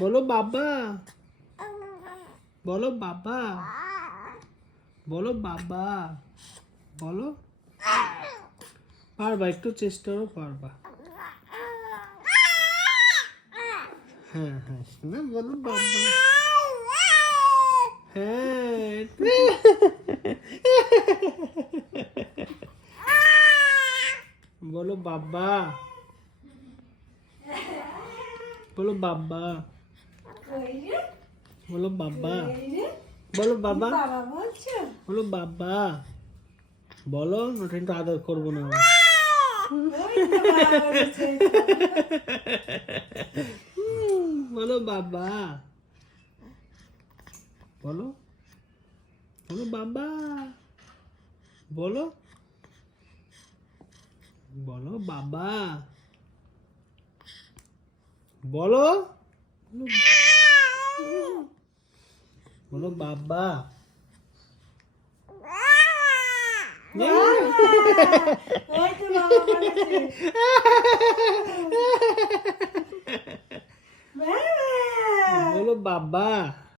বলো বাবা, বলো বাবা, বলো বাবা, বলো। পারবা, একটু চেষ্টাও পারবা। হ্যাঁ হ্যাঁ, না বলো বাবা। হ্যাঁ বলো বাবা, বলো বাবা, বলো বাবা, বলো বাবা, বলো বাবা, বলো। ওটা একটু আদর করবো না বলো বাবা, বলো, বলো বাবা, বলো, বলো বাবা, বলো, বলো বাবা। বলো বাবা।